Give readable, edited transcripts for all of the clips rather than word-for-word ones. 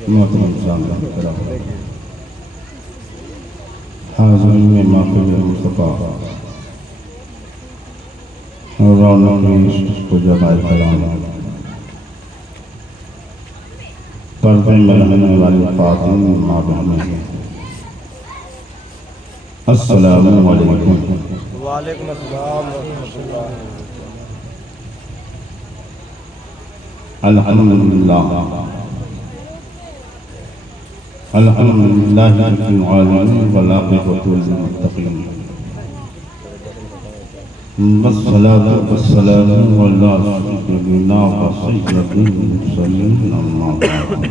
मोहतरम सामने हाज़िरीन में महफ़िल मुस्तफ़ा रौनक को जमाए कलाम पर्दे में रहने वाली ख़ातिन माँ बहनें, अस्सलामु अलैकुम। वालेकुम अस्सलाम व रहमतुल्लाह। अल्हम्दुलिल्लाह अल्हम्दुलिल्लाहि रब्बिल आलमीन वल आक़िबतु लिल मुत्तक़ीन वस्सलातु वस्सलामु अला सय्यिदिना व सय्यिदिल मुरसलीन अम्मा बअद।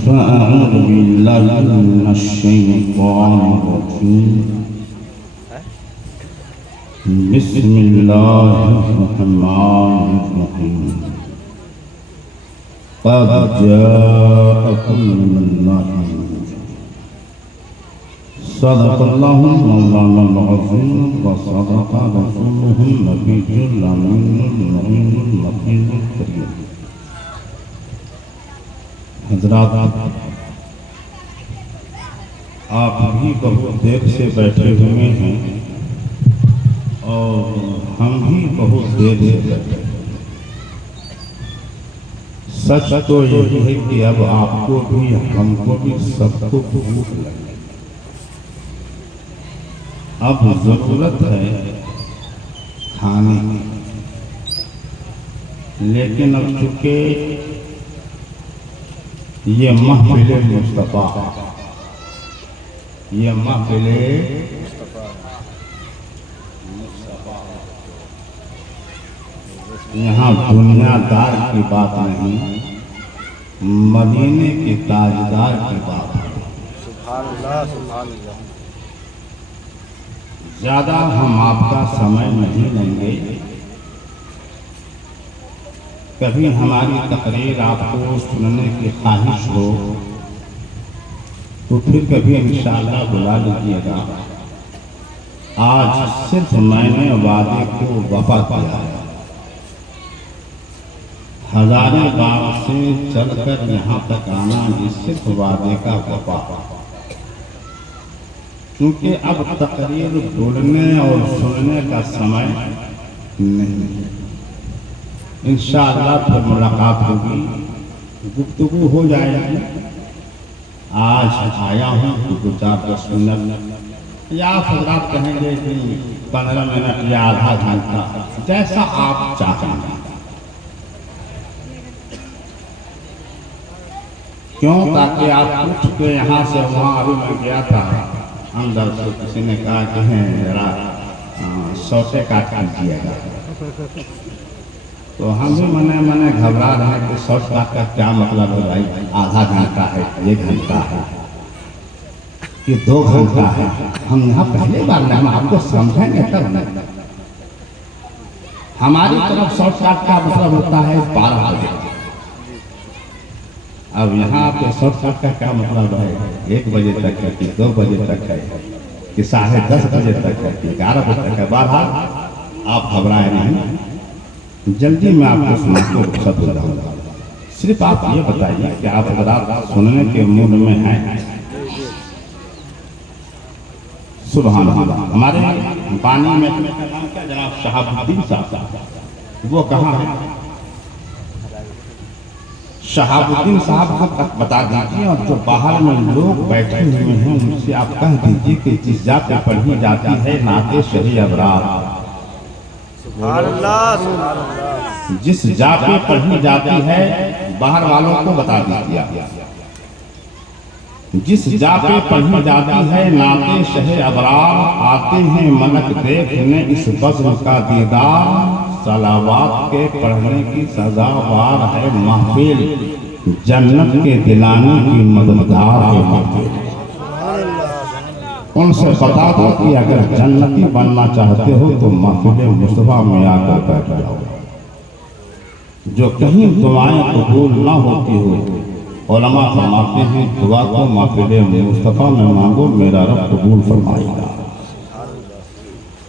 फ़अऊज़ु बिल्लाहि मिनश शैतानिर रजीम। बिस्मिल्लाहिर्रहमानिर्रहीम। क़द जाअकुम मिनल्लाहि सदक़ल्लाहु मौलाना अज़ीम व सदक़ रसूलुहुन नबियुल अमीनुल मुईनुल मकीनुल करीम। हज़रात, आप भी बहुत देर से बैठे हुए हैं और हम भी बहुत देर से बैठे। सच तो यही है कि अब आपको भी हमको भी सबको भूख लगी। अब जरूरत है खाने की, लेकिन अब चूंकि ये महफिल मुस्तफ़ा, ये महफिल यहाँ दुनियादार की बात नहीं, मदीने के ताजदार की बात है। सुभान अल्लाह, सुभान अल्लाह। ज्यादा हम आपका समय नहीं लेंगे। कभी हमारी तकरीर आपको सुनने की ख्वाहिश हो तो फिर कभी इंशाअल्लाह बुला लीजिएगा। आज सिर्फ मैंने वादे को वफा किया है। हज़ारीबाग से चलकर यहाँ तक आना भी सिर्फ वादे का वफा। क्योंकि अब तकरीर बोलने और सुनने का समय नहीं। इंशाअल्लाह फिर मुलाकात होगी, गुफ्तगू हो जाएगी। आज आया हूँ तो 2-4-10 मिनट या हज़रात कहेंगे कि 15 मिनट या आधा घंटा, जैसा आप चाहेंगे। क्यों? ताकि आप उठ के यहाँ से वहाँ, अभी मैं गया था अंदर से, किसी ने कहा कि हैं जरा सौटे काट दीजिएगा, तो हम भी मने घबरा रहे हैं कि शॉर्ट काट का क्या मतलब है भाई। आधा घंटा है, 1 घंटा है कि 2 घंटा है? हम यहाँ पहले बार में, हम आपको समझेंगे तब न। हमारी तरफ शॉर्ट काट का मतलब होता है 12 बजे। अब यहाँ पे शॉर्ट काट का क्या मतलब है? 1 बजे तक है कि 2 बजे तक है कि 10:30 बजे तक है कि 11 बजे तक है? बहरहाल आप घबराए नहीं, जल्दी मैं आपको सुना के रुखसत हो जाऊंगा। सिर्फ आप ये बताइए कि आप हज़रात सुनने के मूड में हैं? सुभान अल्लाह। हमारे पानी में जनाब शहाबुद्दीन साहब, वो कहाँ है? शहाबुद्दीन साहब को बता दीजिए, और जो बाहर में लोग बैठे हुए हैं उनसे आप कह दीजिए कि जिस जा पे पढ़ी जाती है नाते शही अबरार, जिस जा पे पढ़ी जाती है, बाहर वालों को बता दीजिए, जिस जा पे पढ़ी जाती है नाते शहे अबरार, आते हैं मलक देखने इस बज़्म का दीदार। सलावात के पढ़ने की सजावार है महफिल, जन्नत के दिलाने की मददगार है महफिल। उनसे बता दो कि अगर जन्नती बनना चाहते हो तो महफिल मुस्तफ़ा में आकर बैठ जाओ। जो कहीं दुआएं कबूल ना होती हो, उलमा फरमाते हैं दुआ को महफिल मुस्तफ़ा में मांगो, मेरा रब कबूल फरमाएगा।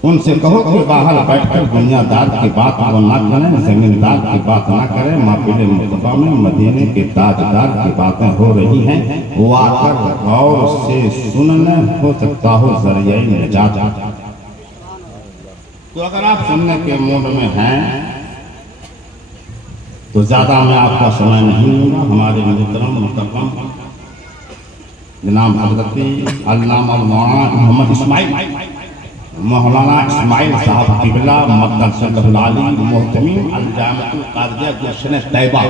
उनसे कहो कि बाहर बैठकर दुनियादार की बात वो ना करें, जमींदार की बात ना करें। माफिल मुस्तफा में मदीने के ताजदार की बातें हो रही हैं, वो आकर गौर से सुन लें, हो सकता हो जरिए निजात। तो अगर आप सुनने के मूड में हैं तो ज्यादा मैं आपका समय नहीं लूंगा। हमारे मोहतरम मुकर्रम जनाब हजरत अल्लामा मोहम्मद इस्माइल मौलाना इस्माइल साहब किबला मदरसतुल आली मोहतमीम अल जामिअतुल कादिया गुलशन तैयबा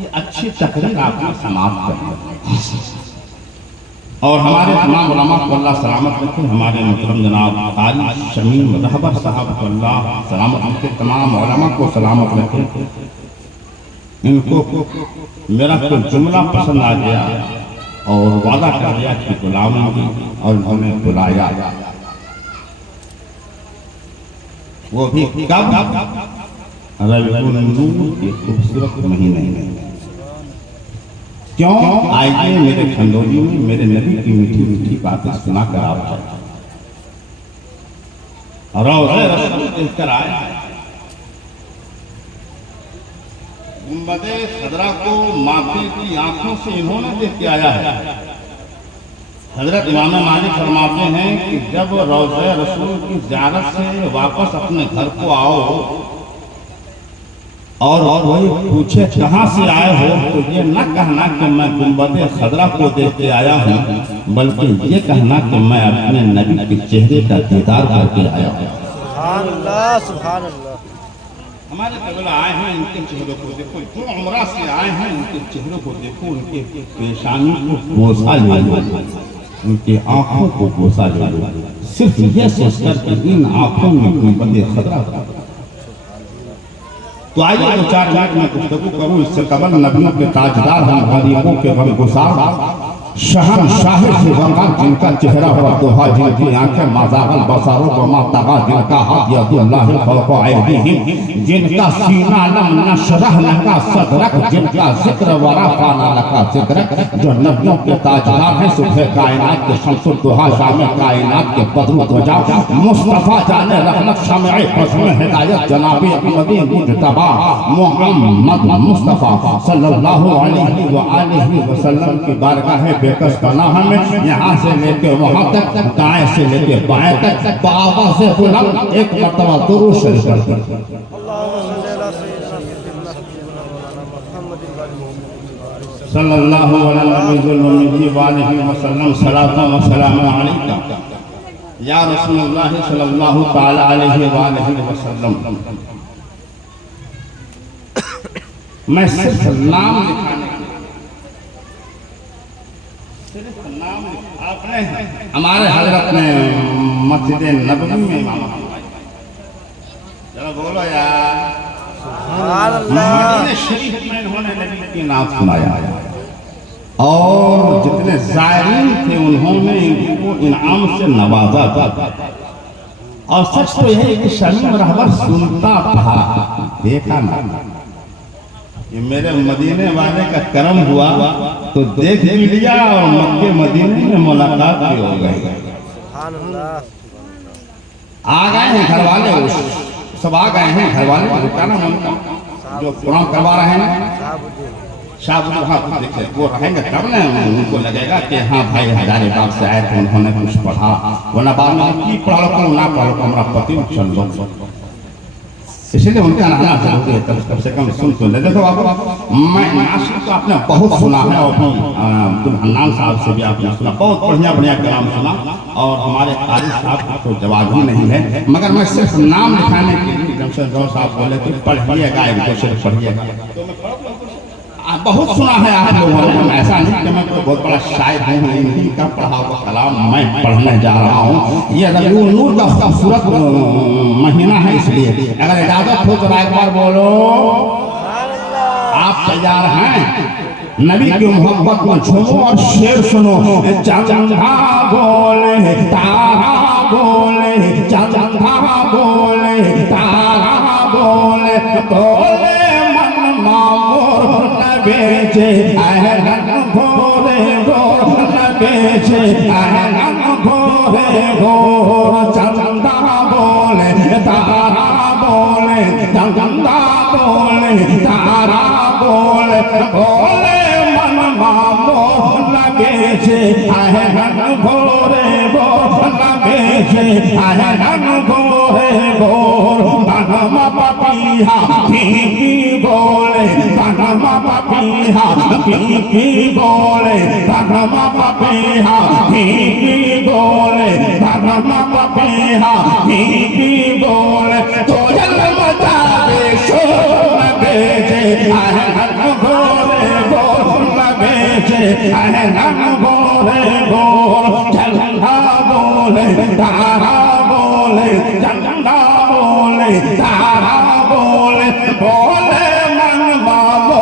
ये अच्छी तकरीर आपने समाप्त कर दी। और हमारे तमाम उलमा को अल्लाह सलामत रखे। हमारे मुहतरम जनाब कारी शमीम रहबर साहब को अल्लाह सलामत रखे, तमाम उलमा को सलामत रखे। इनको मेरा कोई जुमला पसंद आ गया और वादा कर दिया कि बुलाऊंगी, और उन्होंने बुलाया। वो भी कब? रबीउल नूर के खूबसूरत महीने में। क्यों? आइए मेरे खंडोली में मेरे नबी की मीठी मीठी बातें सुनाकर आप जाए। रौज़े रसूल देखकर आए। गुंबदे खदरा को माथे की आंखों से इन्होंने देख के आया है। हजरत इमाम मालिक फरमाते हैं कि जब रौज़े रसूल की ज़ियारत से वापस अपने घर को आओ और वही पूछे कहाँ से आए हो, तो ये न कहना कि मैं गुंबदे खदरा को देख के आया हूँ, बल्कि ये कहना कि मैं अपने नबी के चेहरे का दीदार करके आया हूँ। सुभान अल्लाह, सुभान अल्लाह। हमारे कबीला आए हैं, इनके चेहरों को देखो। जो उम्रा से आए हैं, इनके चेहरों को देखो, उनके पेशानी को बोसा ले लो, उनकी आंखों को बोसा ले लो, सिर्फ यह सोचकर कि इन आंखों में गुंबदे खतरा। तो आइए 2-4 मिनट में गुफ्तगू करूं। इससे कबल नबियों के ताजदार हम गरीबों के गमगुसार शहंशाह से गमगार जिनका चेहरा पर दोहा, जिनकी आंखें मज़ागल बसारो वमा तगा, जिनका हाथ यदुल्लाह फौक़ ऐदीहिम, जिनका सीना लम नशरह लका सदरक, जिनका जिक्र वरफ़अना लका ज़िक्रक, जो नबियों के ताजदार हैं, सुबह कायनात के शम्सुल दुहा, शाम कायनात के बद्रुल ध्वजा, मुस्तफ़ा जाने रहमत शमए बज़्म हिदायत, जनाबे अहमदी मुज्तबा मुहम्मद मुस्तफ़ा सल्लल्लाहु अलैहि व आलिहि वसल्लम की बारगाह है बेकस पनाह में। यहाँ से लेके वहाँ तक, दाएं से लेके बाएं तक, बाबा से बुलंद एक मर्तबा दुरूद शरीफ पढ़ते हैं। सल्लल्लाहु अलैहि वसल्लम सलातु व सलाम अलैका या रसूलुल्लाह सल्लल्लाहु तआला अलैहि वसल्लम। मैं सिर्फ नाम लिखाने, सिर्फ नाम आपने हमारे हजरत ने मस्जिद नबवी में चलो बोलो यार, मदीने शरीफ में इन्होंने नबी की नाम सुनाया और जितने ज़ायरीन थे उन्होंने इनको इनाम से नवाजा था। और सच तो यह है कि शमीम रहबर सुनता था, देखा ना। ये मेरे मदीने वाले का करम हुआ तो देख भी लिया और मक्के मदीने में मुलाकात भी हो गई। आ गए हैं घर वाले, सब आ गए हैं घर वाले। क्या नाम उनका जो प्रोग्राम करवा रहे हैं? शाहबुद्दीन। हाँ देखिए, वो रहेंगे तब ना उनको लगेगा कि हाँ भाई हजारीबाग से आए थे, उन्होंने कुछ पढ़ा, वरना बाद में की पढ़ा लो ना पढ़ा लो, हमारा पति चल लो, इसलिए उनका रहना जरूरी है। कम से कम सुन तो ले। देखो आप, मैं नासिक तो आपने बहुत सुना है और अब्दुल हन्नान साहब से भी आपने सुना, बहुत बढ़िया बढ़िया कलाम सुना, और हमारे कारी साहब का तो जवाब ही नहीं है। मगर मैं सिर्फ नाम लिखाने के लिए जमशेद गौर साहब बोले कि पढ़िएगा, एक दो शेर पढ़िएगा। बहुत सुना है आप लोगों ने, ऐसा नहीं कि मैं कोई बहुत बड़ा शायर हूँ, इन्हीं का पढ़ा हुआ कलाम मैं पढ़ने जा रहा हूँ। ये रबीउल नूर का खूबसूरत महीना है, इसलिए अगर इजाजत हो तो एक बार बोलो। आप तैयार हैं? नबी की मोहब्बत में झूमो और शेर सुनो। चंदा बोले तारा बोले, चंदा बोले तारा बोले, बोले मन मामूर बेचे आहलन भोरे भोर, न बेचे आहलन भोरे भोर, चंदा गंगा बोले तारा बोले बोले मन मामो लगे छे आहे रंग भोरे बोल लगे छे आहे रंग भोरे बोल तनमा पपिया पीकी बोले तनमा पपिया पीकी बोले तनमा पपिया पीकी बोले तनमा पपिया पीकी बोले तो जल मचा दे शोर लगे छे आहे रंग भोरे बोल लगे छे आहे रंग भोरे बोल झंडा बोले तारा बोले झंडा बोले तारा बोले बोले मन बाबो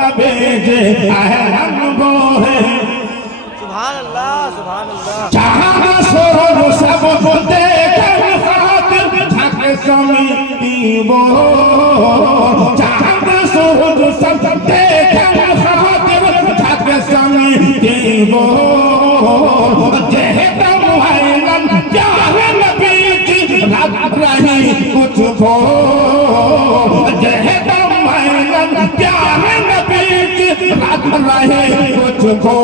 लगे छे आहे रंग भोरे सुभान अल्लाह सुभान अल्लाह। चाँद सूरज सब देखन खातिर झक समिति वो चाँद सूरज सब देखन खातिर झक समिति वो जेहतम हैलन प्यार नबी की रब रही कुछ वो जेहतम हैलन प्यार नबी की रब रही कुछ वो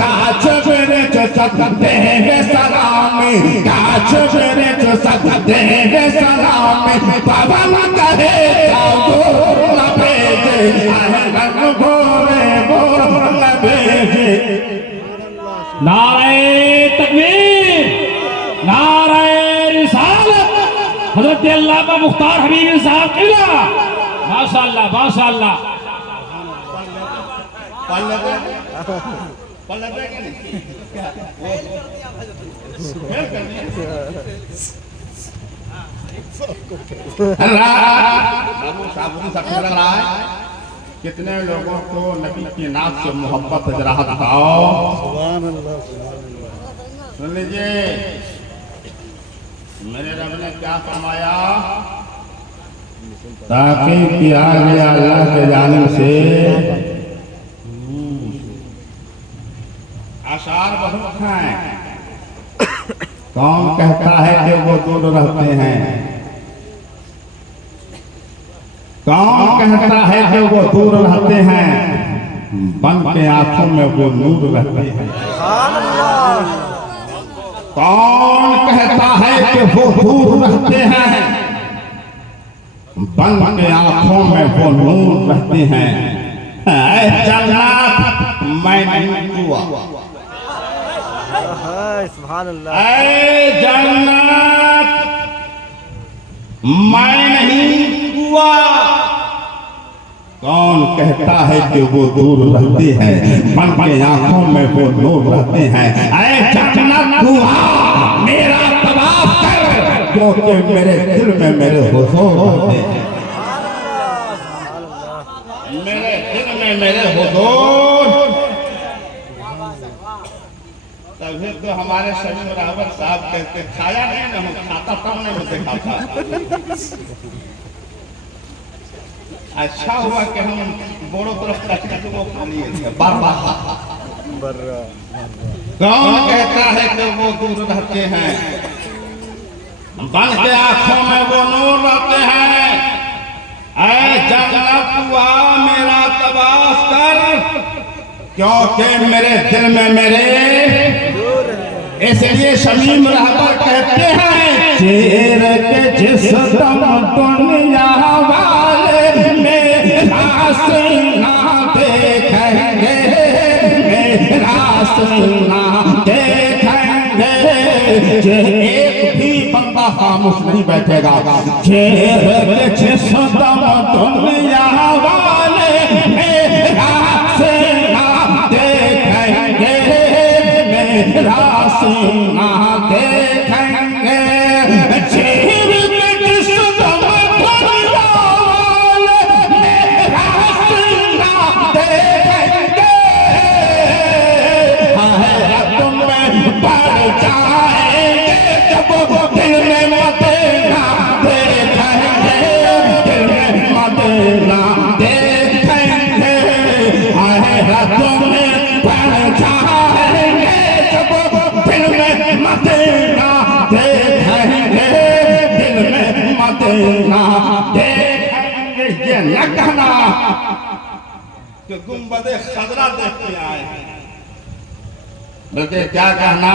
काच मेरे जो सकते हैं सलामी काच मेरे जो सकते हैं सलामी पवन कहे बोल भेजे रंग भोरे बोल भेजे। नारे तकबीर नारे रिसालत हजरत अल्लामा मुख्तार हबीबी साहब किला माशाअल्लाह माशाअल्लाह। कितने लोगों को नबी की नात से मोहब्बत जरा दिखाओ। सुन लीजिए मेरे रब ने क्या फरमाया ताकि किया गया अल्लाह के जानिब से आशार बहुत हैं। कौन कहता है कि वो दूर रहते हैं कौन कहता है कि वो दूर रहते हैं बन के आंखों में वो नूर रहते हैं। सुभान अल्लाह। कौन कहता है कि वो दूर रहते हैं बन के आंखों में वो नूर रहते हैं। ऐ जन्नत मैं नहीं हुआ सुभान अल्लाह। ऐ जन्नत मैं नहीं हुआ। कौन कहता है कि वो दूर रहते हैं मन के आंखों में वो नूर रहते हैं। ऐ जन्नत हुआ मेरा तवाफ कर क्योंकि मेरे दिल में मेरे हुजूर होते हैं मेरे दिल में मेरे हुजूर। तभी तो हमारे शमीम रावत साहब कहते खाया नहीं ना हम खाता तब नहीं मुझे खाता। अच्छा हुआ कि हम बोरो तरफ तक वो खा लिए थे बार बार। कौन कहता है कि वो दूर रहते हैं बन के आंखों में वो नूर रहते हैं। ऐ जन्नत हुआ मेरा तवाफ कर क्योंकि मेरे दिल में मेरे। इसलिए शमीम रहबर कहते हैं चेर के जिस दम दुनिया वाले मेरा सीना देखेंगे मेरा सीना देखेंगे। एक भी बंदा खामोश नहीं बैठेगा। चेर के जिस दम दुनिया वाले मेरा सीना देखेंगे मेरा सीना देखेंगे। चेर के जिस दम दुनिया वाले मेरा सीना देखेंगे। हैरत में पड़ जाएंगे जब दिल में मदीना देखेंगे दिल में मदीना देखेंगे। हैरत में पड़ जाएंगे जब दिल में मदीना देखेंगे दिल में मदीना देना, देखेंगे ये न कहना कि गुंबद खजरा देख के आए, बल्कि क्या कहना,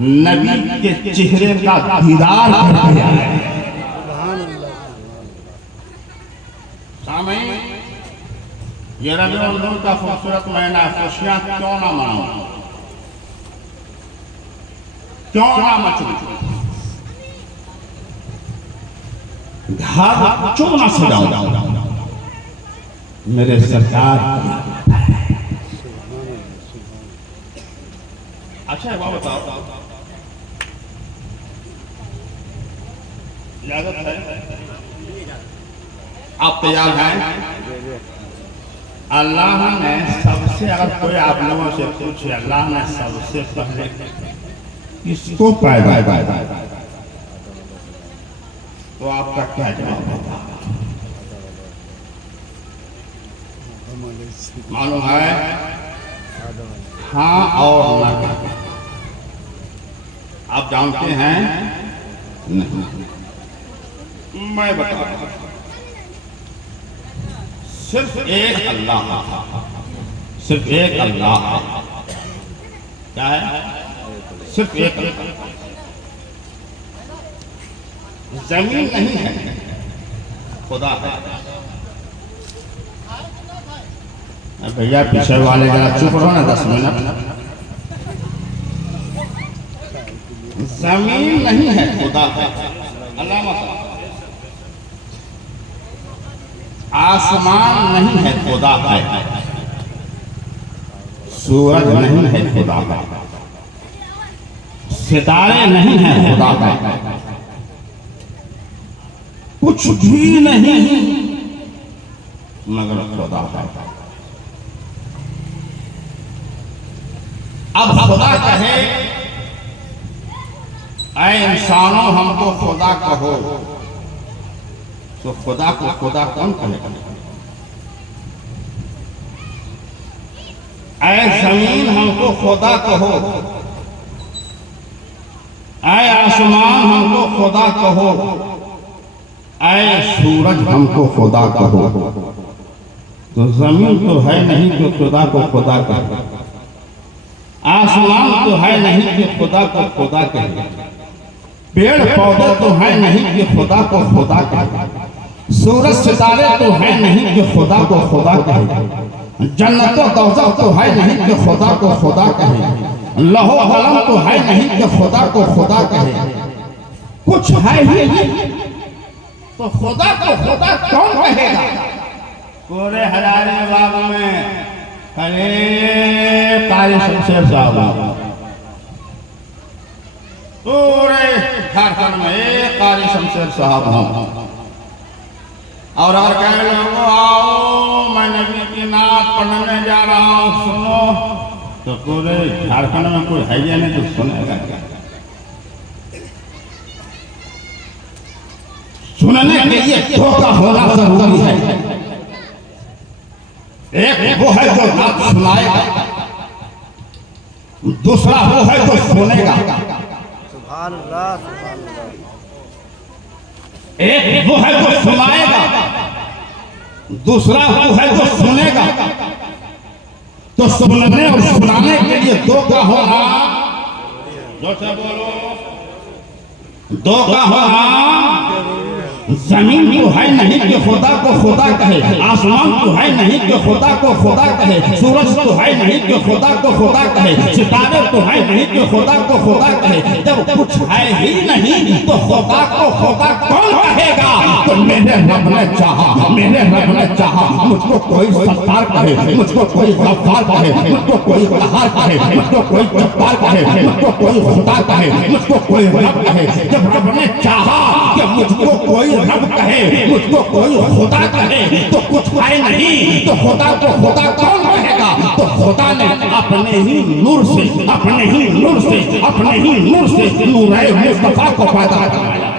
नबी के चेहरे का दीदार करके आए। सामईन, ये रबीउल अव्वल का खूबसूरत महीना, खुशियां क्यों ना मनाऊं, क्यों ना मचूं, घर क्यों ना सजाऊं, मेरे सरकार। अच्छा बाबा बताओ, इजाजत है? आप तैयार हैं? अल्लाह ने सबसे, अगर कोई आप लोगों से पूछे अल्लाह ने सबसे पहले किसको पैदा किया, तो आपका क्या जवाब होगा? मालूम है? हाँ और ना। आप जानते हैं? नहीं, मैं बताऊं। सिर्फ एक अल्लाह, सिर्फ एक अल्लाह। क्या है? सिर्फ एक अल्लाह। जमीन नहीं है, खुदा है। भैया पीछे वाले जरा चुप रहो ना 10 मिनट। जमीन नहीं है, खुदा है। अल्लाह। आसमान नहीं है, खुदा है। सूरज नहीं है, खुदा है। सितारे नहीं है, खुदा है। कुछ भी नहीं मगर खुदा है। अब खुदा कहे, ऐ इंसानों हमको खुदा कहो, तो खुदा को खुदा कौन कहेगा? ऐ जमीन हमको खुदा कहो, ऐ आसमान हमको खुदा कहो, ऐ सूरज हमको खुदा कहो, तो जमीन तो है नहीं कि खुदा को खुदा कहे, आसमान तो है नहीं कि खुदा को खुदा कहे, पेड़ पौधे तो है नहीं कि खुदा को खुदा कहे, सूरज सितारे तो है नहीं कि खुदा को खुदा कहे, जन्नतों दौज़ख तो है नहीं कि खुदा को खुदा कहे, लहो कलम तो है नहीं कि खुदा को खुदा कहे। कुछ है ही नहीं तो खुदा को खुदा कौन कहेगा? पूरे हजारे बाग में अरे कारी शमशेर साहब, पूरे झारखंड में एक कारी शमशेर साहब हूँ, और अगर कह लोगों आओ मैं नबी की नात पढ़ने जा रहा हूँ सुनो, तो पूरे झारखंड में कोई है या नहीं तो सुनेगा क्या? सुनने के लिए धोखा होना जरूरी है। एक वो है जो नात सुनाएगा, दूसरा वो है जो सुनेगा। सुभान अल्लाह, सुभान अल्लाह। एक वो है जो सुनाएगा, दूसरा वो है जो सुनेगा। तो सुनने और सुनाने के लिए दो का होना, जो से बोलो, दो का होना। जमीन तो है नहीं कि खुदा को खुदा कहे, आसमान तो है नहीं कि खुदा को खुदा कहे, सूरज तो है नहीं कि खुदा को खुदा कहे, सितारे तो है नहीं कि खुदा को खुदा कहे। जब कुछ है ही नहीं तो खुदा को खुदा कौन कहेगा? तो मेरे रब ने चाहा, मेरे रब ने चाहा मुझको कोई सत्तार कहे, मुझको कोई गफ्फार कहे, मुझको कोई कहार कहे, मुझको कोई जब्बार कहे, मुझको कोई खुदा कहे, मुझको कोई रब कहे। जब रब ने चाहा कि मुझको कोई रब कहे, मुझको कोई खुदा कहे, तो कुछ है नहीं तो खुदा को खुदा कौन कहेगा? तो खुदा ने अपने ही नूर से, अपने ही नूर से, अपने ही नूर से नूरे मुस्तफा को पैदा कराया,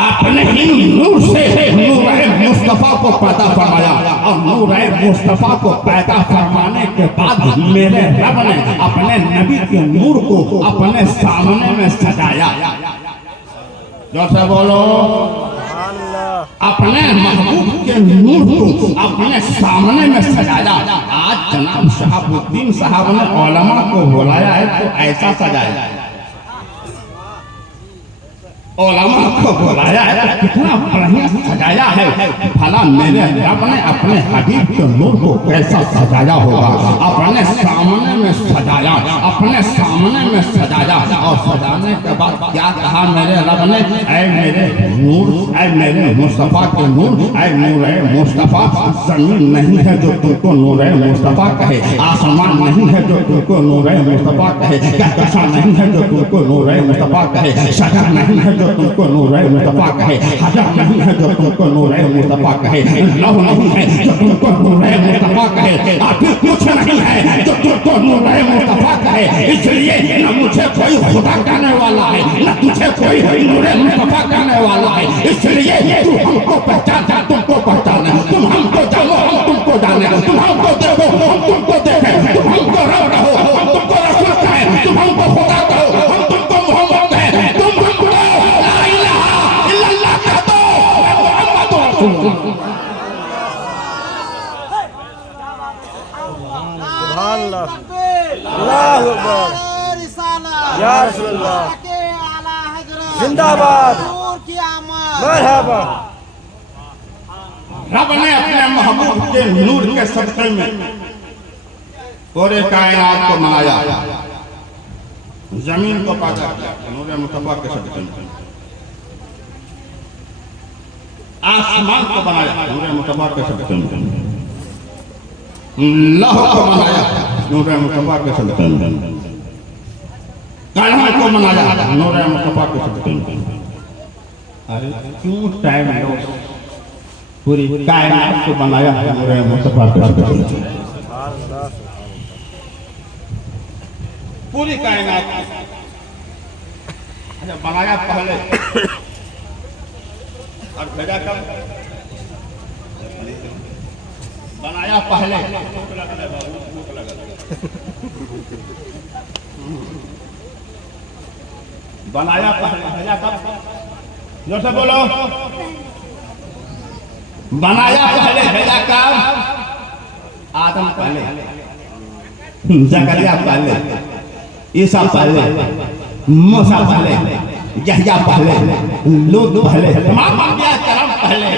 अपने ही नूर से नूरे मुस्तफ़ा को पैदा फरमाया और नूर मुस्तफ़ा को पैदा फरमाने के बाद मेरे रब ने अपने नबी के नूर को अपने सामने में सजाया। जैसे बोलो अपने महबूब के नूर को अपने सामने में सजाया। आज जनाब शहाबुद्दीन साहब ने उलमा को बुलाया है तो ऐसा सजाया, उलमा को बुलाया है कितना बढ़िया सजाया है। भला मेरे रब ने अपने हबीब के नूर को कैसा सजाया होगा। अपने सामने में सजाया, अपने सामने में सजाया और सजाने के बाद क्या कहा मेरे रब ने, ऐ मेरे नूर, ऐ मेरे मुस्तफ़ा के नूर, ऐ नूर मुस्तफ़ा, जमीन नहीं है जो तुमको नूर मुस्तफ़ा कहे, आसमान नहीं है जो तुमको नूर मुस्तफ़ा कहे, कहकशा नहीं है जो तुमको नूर मुस्तफ़ा कहे, शजर नहीं है जो तुमको नूर मुस्तफ़ा कहे, हजर नहीं है जो तुमको नूर मुस्तफ़ा कहे, लौह नहीं है जो तुमको नूर मुस्तफ़ा कहे, आखिर कुछ नहीं है जो तुमको नूर मुस्तफ़ा कहे। इसलिए न मुझे कोई खुदा कहने वाला है, न तुझे कोई नूर मुस्तफ़ा कहने वाला है। इसलिए तू हमको पहचान, तुमको पहचाने, तुम हमको जानो, हम तुमको जाने, तुम हमको देखो, हम तुमको देखें, तुम हमको रब रहो, हम तुमको रसूल कहें, तुम हमको खुदा कहो, हम तुमको मोहम्मद कहें, तुम हमको ला इलाहा इल्लल्लाह कह दो, मोहम्मद रसूलुल्लाह। सुभान अल्लाह, अल्लाहु अकबर, या रसूलुल्लाह, जिंदाबाद, मरहबा। रब ने अपने महबूब के नूर के सदक़े में पूरे कायनात को बनाया, जमीन को पैदा किया नूर मुस्तफ़ा के सदक़े में, आसमान को बनाया नूर मुस्तफ़ा के सदक़े में, लौह को बनाया नूर मुस्तफ़ा के सदक़े में, कलम को बनाया नूर मुस्तफ़ा के सदक़े में। अरे क्यों टाइम लो, पूरी कायनात को बनाया नूर मुस्तफ़ा के सदक़े में, पूरी कायनात अच्छा बनाया पहले और भेजा कब, बनाया पहले, बनाया पहले, भेजा कब, जोर से बोलो, बनाया पहले, भेजा कब, आदम पहले, जकरिया पहले, ईसा पहले, मूसा पहले, यहया पहले, लूत पहले, तमाम अंबिया करम पहले।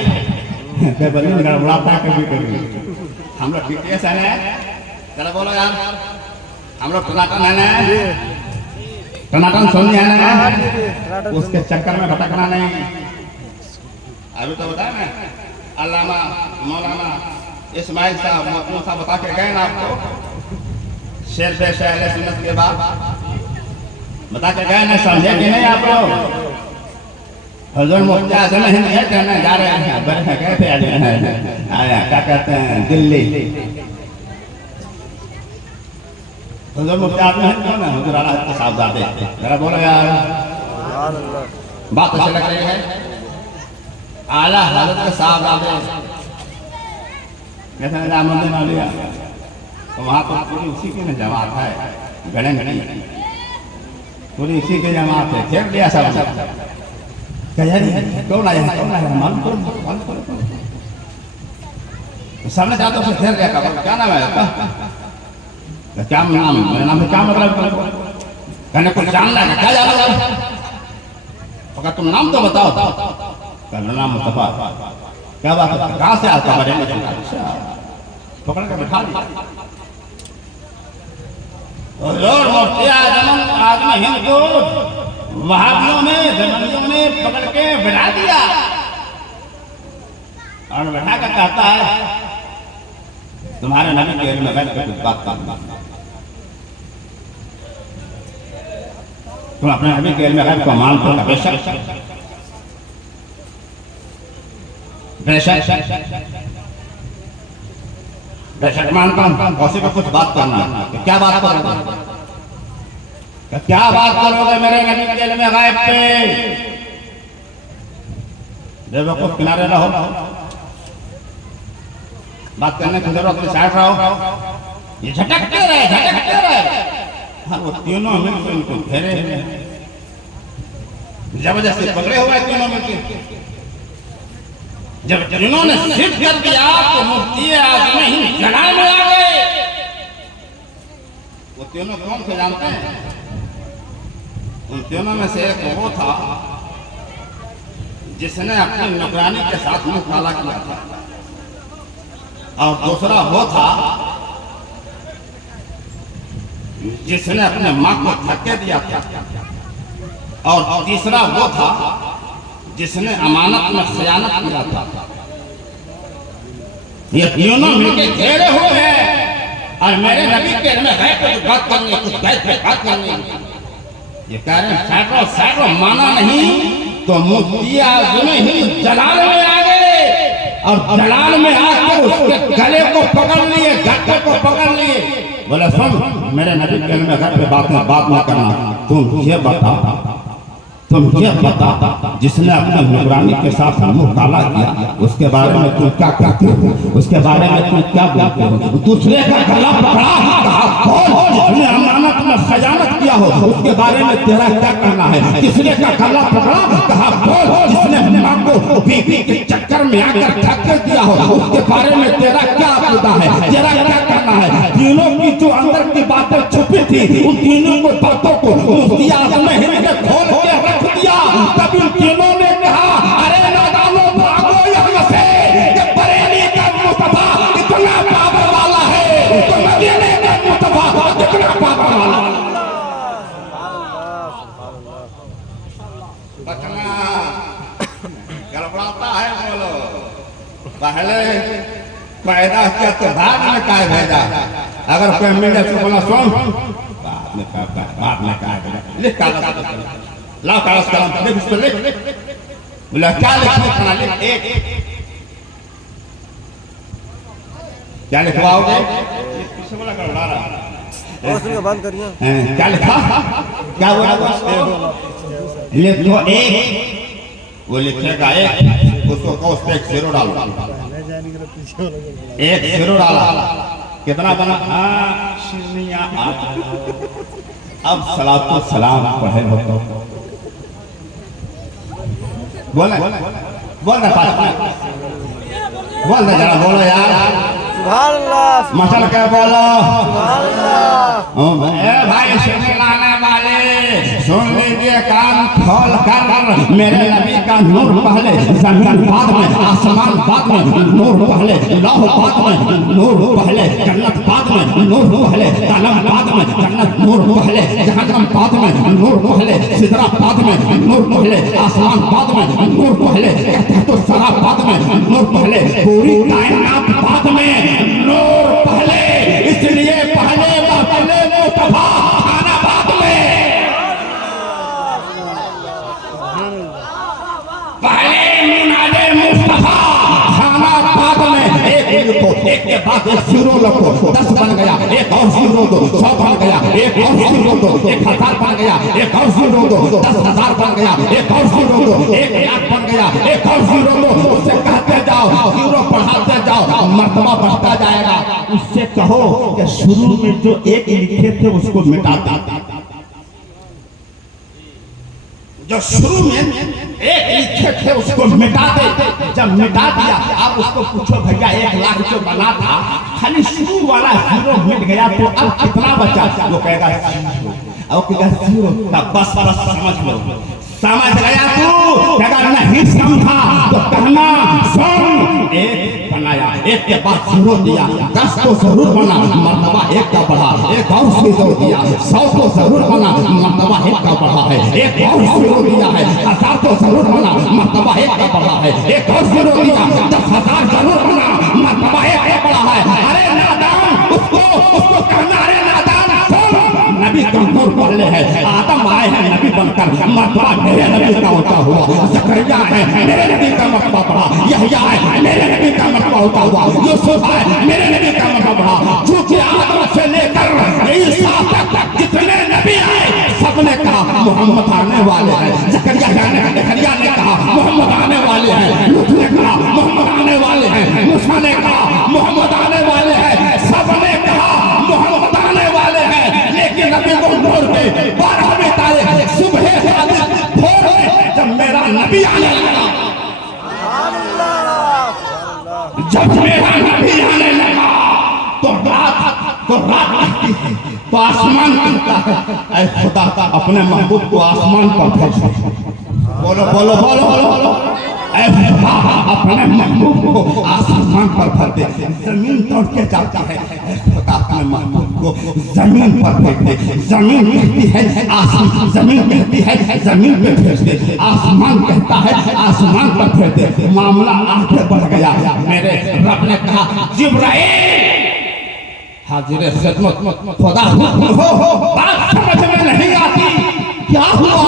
बेबनी गड़बड़ाता कभी कभी, हम लोग बीटीएस है ना, चलो बोलो यार, हम लोग टनाटन है ना, टनाटन सोनी है ना, उसके चक्कर में भटकना नहीं। अभी तो बताया ना, अल्लामा मौलाना इस्माइल साहब महमूद साहब बता के गए ना आपको, शेर पे शेर सुन्नत के बाद बता के गए ना, समझे कि नहीं आप लोग। हजूर मुफ्ती आज़म हिंद गए थे ना, जा रहे हैं, गए थे आया क्या कहते हैं दिल्ली, हजूर मुफ्ती आज़म हिंद ना, हजूर आला हज़रत साहबजादे, जरा बोलो यार, बात अच्छी लग रही है। आला हज़रत साहबजादे कहते हैं रामंदिर वालिया, तो वहाँ पर पूरी उसी की न जमात है, गणे गणे पूरी इसी की जमात है। खेल लिया सब कौन आया, मालूम सामने जाते उसे खेल लिया, क्या नाम है आपका, क्या नाम, मेरा नाम क्या मतलब, कहने कुछ जानना है, क्या जानना है, अगर तुम नाम तो बताओ, कहना नाम मुस्तफ़ा, क्या बात है, कहाँ से आता है, पकड़ कर बिठा दिया। और मुफ्ती आज़म हिंद को वहाबियों में जमनियों में पकड़ के बिठा दिया और बैठा कर कहता है तुम्हारे नबी के इल्म में बैठ कर कुछ बात करना, तुम अपने नबी के इल्म में को मानते हो, बेशक बेशक बेशक मानता हूँ, उसी पर कुछ बात करना है। क्या बात करोगे, क्या बात करोगे मेरे नबी के इल्म गायब पे, बेवकूफ किनारे रहो, बात करने की जरूरत नहीं, साइड रहो। ये झटकते रहे। हाँ, वो तीनों मिलकर उनको घेरे जबरदस्ती पकड़े हुए तीनों मिलकर। जब तीनों ने सिद्ध कर दिया तो मुफ्ती आजम ही जलाल में आ गए। वो तीनों कौन थे जानते हैं? उन तीनों में से एक वो था जिसने अपनी नौकरानी के साथ मुंह काला किया था, और दूसरा वो था जिसने अपने मां को धक्के दिया था, और तीसरा वो था जिसने अमानत में खयानत किया था। ये तीनों मिलके घेरे हुए हैं और मेरे नबी के में है कुछ बात करनी, कुछ बात करनी। ये कह रहे हैं सैकड़ों माना नहीं तो मुफ्ती आज़म ही जलाल में आ गए, और जलाल में आकर उसके गले को पकड़ लिए, गट्टे को पकड़ लिए। बोले सुन, मेरे नबी के में घर पे बात न करना, तुम ये बता जिसने अपने नौकरानी के साथ मुंह काला किया उसके बारे में तुम क्या कहते हो? उसके बारे में तुम क्या बोलते हो? दूसरे का गला पकड़ा, कहा कौन जिसने अमानत में खयानत किया हो उसके बारे में तेरा क्या कहना है? तीसरे का गला पकड़ा, कहा कौन जिसने मां को बीवी के चक्कर में आकर धक्के दिया हो उसके बारे में तेरा क्या अकीदा है? तेरा क्या कहना है? तीनों की जो अंदर की बातें छुपी थी उन तीनों को बातों को मुफ्ती आज़म हिंद ने खोल के रख दिया। तब उन तीनों ने कहा, अरे नादानो भागो यहाँ से, ये बरेली का मुस्तफा इतना पावर वाला है, तो मदीने का मुस्तफा इतना पावर वाला। बचना गड़बड़ाता है, बोलो पहले पैदा किया तो बाद में क्या भेजा? अगर कोई मिल जाए तो बोला सुन, बाद में क्या लिख कागज, लाओ कागज कलम, लिख उस पर लिख। बोला क्या लिखना? लिख एक। क्या लिखवाओगे? किससे बोला गड़बड़ा रहा है? बंद करिए। क्या लिखा? क्या बोला? लिखो एक। वो लिखेगा एक, उसको कहो उस पर एक जीरो डालो, एक जीरो डाला, कितना बना? अब सलातो सलाम पढ़े हो तो बोल ना जरा बोलो यार, मसल के बोलो। भाई सुनने लाने वाले सुन लीजिए, कान खोल कर। मेरे नबी का नूर पहले, जमीन बाद में, आसमान बाद में, नूर पहले, लौह बाद में, नूर पहले, जन्नत बाद में, नूर पहले, कलम बाद में, जन्नत नूर पहले, जहन्नम बाद में, नूर पहले, सिदरा बाद में, नूर पहले, आसमान बाद में, नूर पहले, तो सरा बाद में, नूर पहले, पूरी कायनात बाद में, नूर पहले। इसलिए पहले मुस्तफा खाना बाद में, पहले मुनादे मुस्तफा खाना बाद में। एक के बाद एक जीरो रखो, 10 बन गया, एक और जीरो दो, 100 बन गया, एक और जीरो दो, 1000 बन गया, एक और जीरो दो, 10,000 बन गया, एक और जीरो दो, 1,00,000 बन गया, एक और जीरो दो। उससे कहते जाओ, जीरो बढ़ाते जाओ, मर्तबा बढ़ता जाएगा। उससे कहो कि शुरू में जो एक लिखे थे उसको मिटा दो। जो शुरू में एक लिखे थे उसको मिटा दे। जब मिटा दिया, आप उसको पूछो भैया 1,00,000 जो बना था, खाली शुरू वाला जीरो मिट गया तो अब कितना बचा? वो कहेगा जीरो। बस समझ लो, समझ गया तू? अगर नहीं समझा तो कहना सुन, एक बनाया, एक के बाद जीरो दिया, 10 तो जरूर बना, मर्तबा 1 का बढ़ा, एक और जीरो दिया, 100 तो जरूर बना, मर्तबा 1 का बढ़ा है, एक और जीरो दिया है, 1000 तो जरूर बना, मर्तबा 1 का बढ़ा है, एक और जीरो दिया, 10,000 जरूर बना, मर्तबा 1 का बढ़ा है। अरे नादान, उसको कहना, अरे नादान नबी का नूर पहले है, आदम आए हैं नबी बनकर, मर्तबा मेरे नबी का ऊंचा हुआ, जकरिया है मेरे नबी का मर्तबा बढ़ा, यहया है मेरे नबी का मर्तबा ऊंचा हुआ, यूसुफ है मेरे नबी का मर्तबा बढ़ा। क्योंकि आदम से लेकर ईसा तक जितने नबी आए सबने कहा मोहम्मद आने वाले हैं। जकरिया ने कहा मोहम्मद आने वाले हैं, लूत ने कहा मोहम्मद आने वाले हैं, मूसा ने कहा मोहम्मद रहे वो मोड़ के 12वीं तारीख सुबह सादिक भोर में जब मेरा नबी आने लगा, जब मेरा नबी आने लगा तो रात लगती है तो आसमान कहता है, ऐ खुदा अपने महबूब को आसमान पर भेज दे। बोलो बोलो बोलो बोलो, ऐ खुदा अपने महबूब को आसमान पर भेज दे। जमीन तोड़ के जाता है, ऐ खुदा अपने महबूब को जमीन पर भेज दे। जमीन कहती है आसमान, जमीन कहती है जमीन पे भेज दे, आसमान कहता है आसमान पर भेज दे। मामला आगे बढ़ गया। मेरे रब ने कहा जिब्राइल हाजिर खिदमत खुदा हो, बात समझ में नहीं आती, क्या हुआ?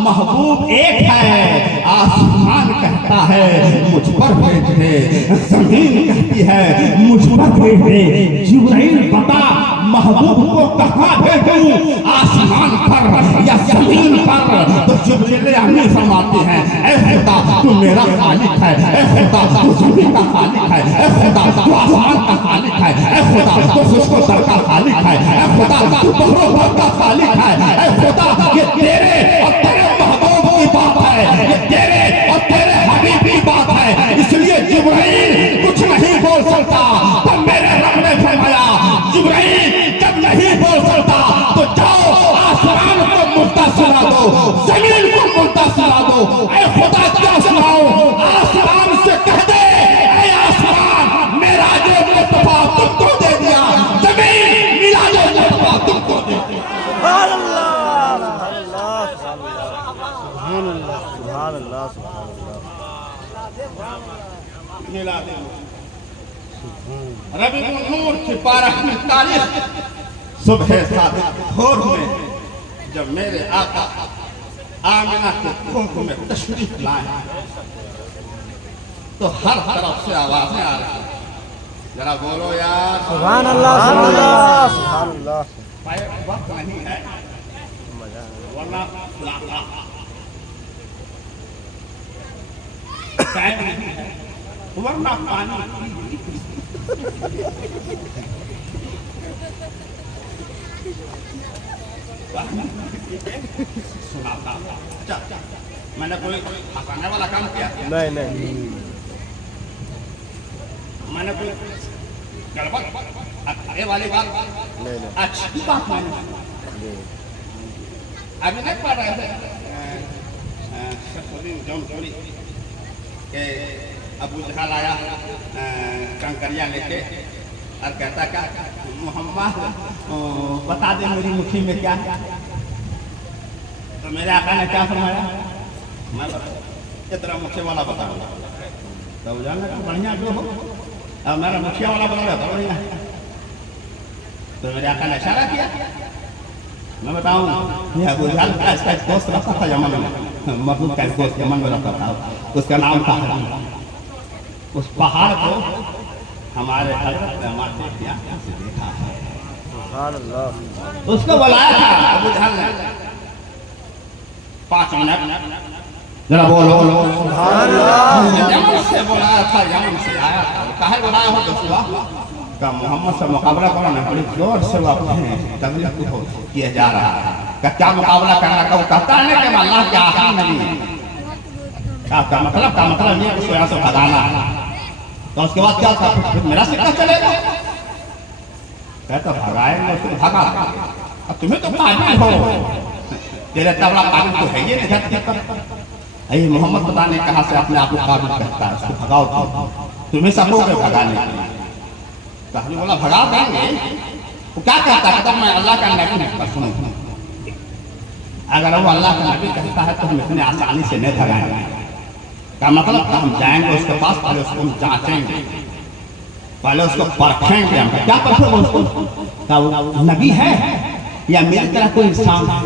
महबूब एक है, आसमान कहता है मुझ पर भेज दे, जमीन कहती है मुझ पर भेज दे। जिब्राइल बता महबूब को कहाँ भेजूं, आसमान पर या जमीन पर? तो जिब्राइल हमें फरमाते हैं, ऐ खुदा तू मेरा खालिक है, ऐ खुदा तू जमीन का खालिक है, ऐ खुदा तू आसमान का खालिक है, ऐ खुदा तू खुशको दर का खालिक है, ऐ खुदा तू बहरों भर का खालिक है, ऐ खुदा ये तेरे और तेरे महबूब की बात है, ये तेरे और तेरे हबीब की बात है। इसलिए जिब्राइल कुछ नहीं बोल सकता। तब मेरे रब ने फरमाया जिब्राइल जब नहीं बोल सकता तो जाओ आसमान को मुर्दा सुना दो, जमीन को मुर्दा सुना दो। ऐ खुदा क्या सुनाओ? आसमान से कह दे, ऐ आसमान मेरा जो मुस्तफा तुमको दे दिया, जमीन मिला जो मुस्तफा तुमको दे दिया। रबी नूर की 12वीं तारीख सुबह सादिक भोर में जब मेरे आका आमिना के कोख में तशरीफ लाए तो हर तरफ से आवाजें आ रही हैं। जरा बोलो यार सुभान अल्लाह, सुभान अल्लाह, सुभान अल्लाह। वक्त नहीं है वरना टाइम नहीं है वरना पानी सुनाता। अच्छा मैंने कोई हंसाने वाला काम किया? नहीं, मैंने कोई गड़बड़ अरे वाली बात नहीं। अच्छी बात मैंने अभी नहीं पढ़ रहे थे जौनपुरी के अबू जहल आया कंकरिया लेके और कहता क्या मोहम्मद बता दे मेरी मुट्ठी में क्या है? तो मेरे आका ने क्या फरमाया? मैं तेरा मुट्ठी वाला बता तो जान लगा बढ़िया जो हो, अब मेरा मुखिया वाला बता रहा बढ़िया। तो मेरे आका ने इशारा किया, मैं बताऊं यह अबू जहल का इसका दोस्त रहता था यमन में, महबूब का दोस्त यमन में रहता था, उसका नाम था। उस पहाड़ को हमारे हजरत हमारे यहाँ से देखा है। सुभान अल्लाह। उसको बुलाया था अबू जहल ने 5 मिनट, जरा बोलो सुभान अल्लाह। यमन से बुलाया था, यमन से आया था। काहे बुलाया हो दोस्तवा? का मोहम्मद से मुकाबला करो ना, बड़ी जोर से वो अपने तबलीग को किया जा रहा है। का क्या मुकाबला करना का? वो कहता है कि अल्लाह के आखिरी नबी का मतलब ये उसको यहाँ से भगाना है। तो उसके बाद क्या था? फिर मेरा सिक्का चलेगा? कहता भगाएंगे उसको, भगा। अब तुम्हें तो काबिल हो, तेरे तबला काबिल तो है ये नहीं। ये मोहम्मद पता नहीं कहाँ से अपने आप को काबिल कहता है, उसको भगाओ। तुम्हें सकोगे भगाने के लिए? तो बोला भगा देंगे। वो क्या कहता है? मैं अल्लाह का नबी नहीं। सुनो, अगर वो अल्लाह का नबी कहता है तो हम इतने आसानी से नहीं भगाएंगे। का मतलब हम जाएंगे उसके पास, पहले उसको हम जांचेंगे, पहले उसको परखेंगे। हम क्या परखेंगे उसको? क्या वो नबी है या मेरी तरह कोई इंसान है?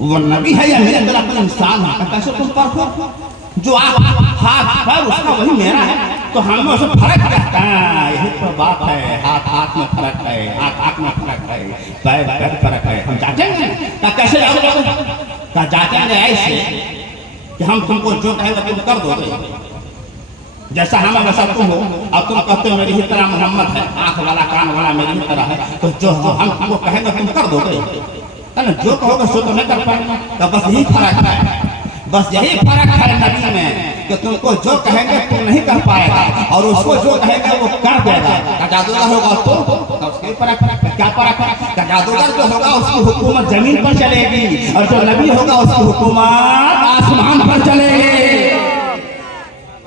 वो नबी है या मेरी तरह कोई इंसान है? कैसे तुम परखो? जो हाथ पर उसका वही मेरा है, तो हमें उसमें फर्क रहता है। यही तो बात है, हाथ में फर्क है, हाथ में फर्क है, पैर पैर फर्क है। हम जांचेंगे क्या? कैसे जाओगे? क्या जांचेंगे ऐसे कि हम तुमको जो कहेंगे तुम कर दोगे? जैसा हम वैसा तुम हो, और तुम कहते हो मेरी ही तरह मोहम्मद है, आंख वाला कान वाला मेरी ही तरह है, तो जो हम तुमको कहेंगे तुम कर दोगे, है ना? जो कहोगे सो तो नहीं कर पाएंगे। तो बस यही फर्क है, बस यही फर्क है नबी में कि तुमको जो कहेंगे तुम नहीं कर पाएगा, और उसको जो कहेंगे वो कर देगा। जादूगर होगा तो उसके फर्क क्या फर्क है? जादूगर जो होगा उसकी हुकूमत जमीन पर चलेगी, और जो नबी होगा उसकी हुकूमत आसमान पर चलेगी।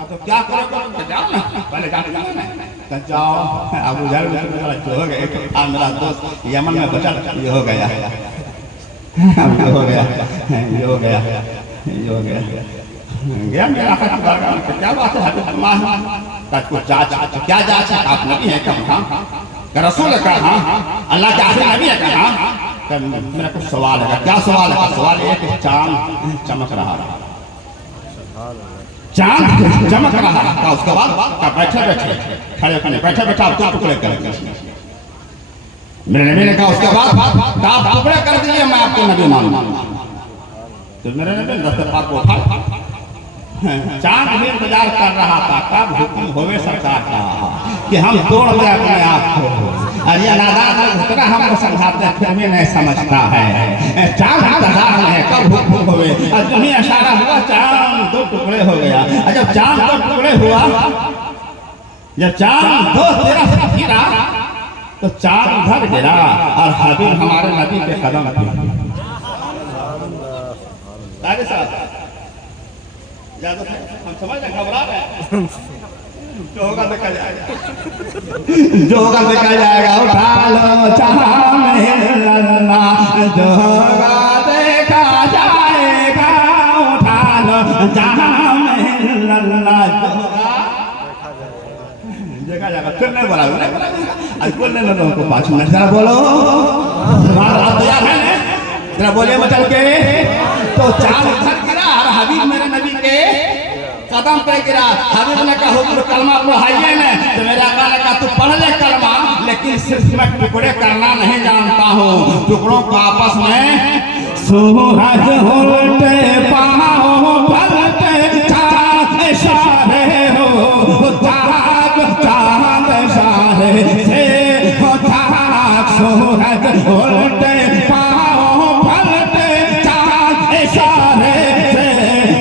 तो क्या करोगे? जाओ ना, पहले जाओ ना, जाओ। अब उधर में जो हो गया, मेरा दोस्त यमन में बचा, ये हो गया, ये हो गया, ये हो गया, ये हो गया, गया मेरा क्या बात है? कुछ जांच, क्या जांच है? आप नबी है क्या? हाँ रसूल है क्या? हाँ अल्लाह के आखिरी नबी है क्या? हाँ मेरा कुछ सवाल है। क्या सवाल है? सवाल ये कि चांद चमक रहा था, चांद चमक रहा था, उसके बाद बैठे बैठे खड़े खड़े बैठे बैठे आप दो टुकड़े करेंगे। मेरे नबी ने कहा उसके बाद आप टुकड़े कर दीजिए, मैं आपको नबी मानूंगा। तो मेरे नबी दस्ते पाक को उठा, चांद भी इंतजार कर रहा था कब हुक्म होवे सरकार का कि हम तोड़ दे अपने आप को। अरे नादान उतना हमको समझाते फिर भी नहीं समझता है। चांद इंतजार में है कब हुक्म होवे, और तुम्हें इशारा हुआ चांद दो टुकड़े हो गया। और जब चांद दो टुकड़े हुआ, जब चांद दो तरफ गिरा तो चांद उधर गिरा और हबीब हमारे नबी के कदम पे। हम समझ रहे, घबरा रहे हैं। जो होगा देखा जाएगा, जो होगा देखा जाएगा। उठा लो चांद लल्ला, जो होगा देखा जाएगा। उठा लो चांद लल्ला, जो होगा देखा जाएगा। फिर नहीं बोला, आज बोलने लगा को 5 मिनट जरा बोलो, आप तैयार है ना? जरा बोलिए मचल के। तो चांद उधर गिरा और हबीब मेरे नबी के कदम पे गिरा। हबीब ने कहा हुजूर कलमा पढ़ाइए ना, तो मेरे आका ने कहा तू पढ़ ले कलमा, लेकिन सिर्फ मैं टुकड़े करना नहीं जानता हूँ। टुकड़ों को आपस में सूरज उल्टे पाओ पलटे चांद इशारे हो, चांद चांद इशारे से हो, चांद सूरज उल्टे पाओ पलटे चांद इशारे से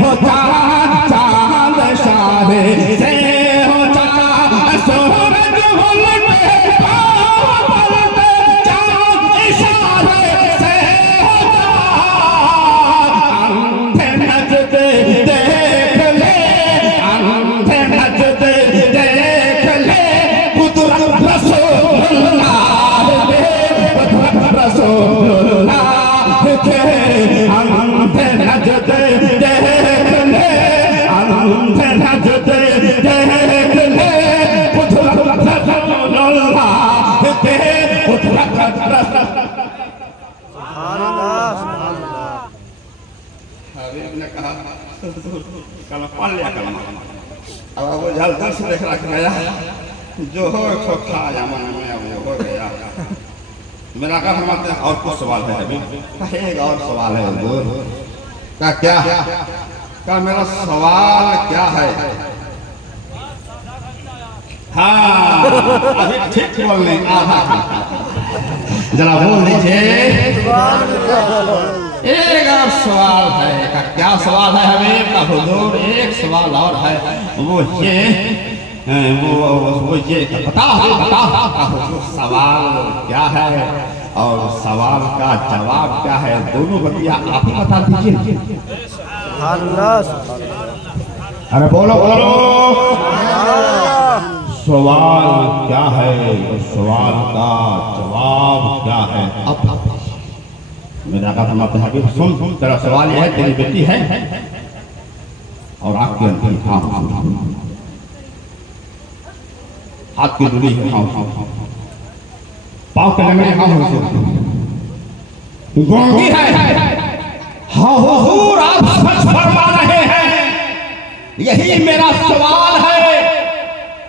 हो, चांद चांद इशारे से हो, चांद सूरज उल्टे पाओ पलटे चांद इशारे से हो, अंधे नजदे देख ले, अंधे नजदे देख ले, कुदरत रसूलुल्लाह दे, कुदरत रसूलुल्लाह के। अंधे नजदे देख ले, अंधे नजदे देख ले, कुदरत रसूलुल्लाह के, कुदरत हबीब ने कहा कलमा पढ़ लिया कलमा। अब वो जल्दी से देख रख गया, जो हो तो खा मन में अब हो गया। मेरा का फरमाते हैं और कुछ सवाल है हबीब? एक और सवाल है हुजूर। का क्या? का मेरा सवाल क्या है? हाँ अभी ठीक बोलने आधा जरा बोल दीजिए। एक और सवाल है। का क्या सवाल है हबीब? का हुजूर एक सवाल और है, वो ये बताओ हुजूर सवाल क्या है और सवाल का जवाब क्या है? दोनों बतिया आप ही बता दीजिए। अरे बोलो बोलो, सवाल क्या है, सवाल का जवाब क्या है? अब मेरा आका फरमाते हैं हबीब सुन, तेरा सवाल यह है, तेरी बेटी है और आपकी अंतिम हाथ की दूरी है, पाँव के लंगड़े गूंगी है। हाँ हुजूर आप सच फरमा रहे हैं, यही मेरा सवाल है।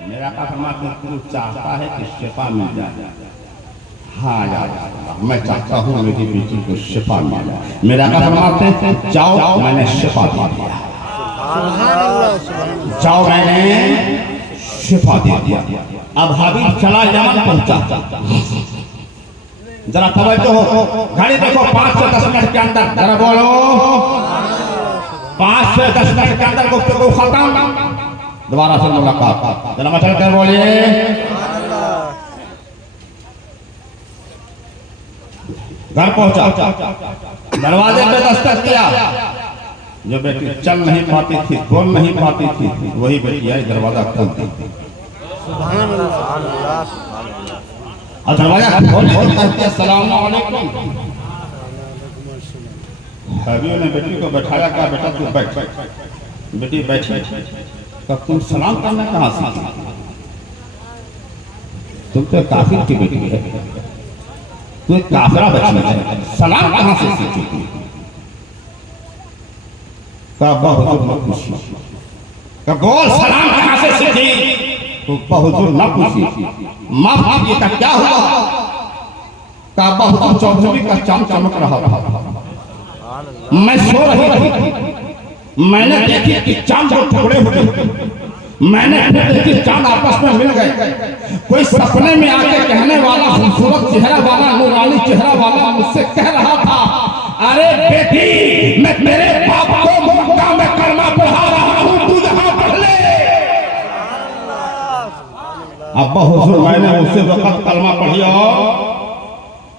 मेरा का फरमाते हैं तू चाहता है कि शिफा मिल जाए? हाँ यार मैं चाहता हूँ मेरी बेटी को शिफा मिल जाए। मेरा का फरमाते हैं जाओ, मैंने शिफा दे दिया। जाओ मैंने शिफा दे दिया। अब हाबीब चला यमन पहुंचा। जरा तवज्जो हो, घड़ी देखो 5 से 10 मिनट के अंदर, जरा बोलो 5 से 10 मिनट के अंदर गुफ्तगू खत्म, दोबारा से मुलाकात। जरा मचल कर बोलिए। घर पहुंचा, दरवाजे पे दस्तक दिया। जो बेटी चल नहीं पाती थी, बोल नहीं पाती थी, वही बेटी आई, दरवाजा खोल दी। और दरवाजा खोल दी, अस्सलाम वालेकुम। हबीब ने बेटी को बैठाया, कहा बेटा तू बैठ। बेटी बैठी। कब तुम सलाम करना कहाँ सीखी? तुम तो काफिर की बेटी है, तू एक काफिरा बच्ची है, सलाम कहाँ से सीखी? काबा हुजूर न पूछी। बोल सलाम कहाँ से सीखी? तो हुजूर न पूछी। माफ कीजिए का क्या हुआ? काबा हुजूर 14वीं का चांद चमक रहा था, मैं सो रही थी, मैंने देखी कि चांद को टुकड़े हुए, मैंने देखी चांद आपस में मिल गए। कोई सपने में आके कहने वाला, खूबसूरत चेहरा वाला, नूरानी चेहरा वाला मुझसे कह रहा था, अरे बेटी मैं तेरे बाप को मक्का में कलमा पढ़ा रहा हूँ, तू यहाँ पढ़ ले। अब्बा हुजूर मैंने उसी वक्त कलमा पढ़िया,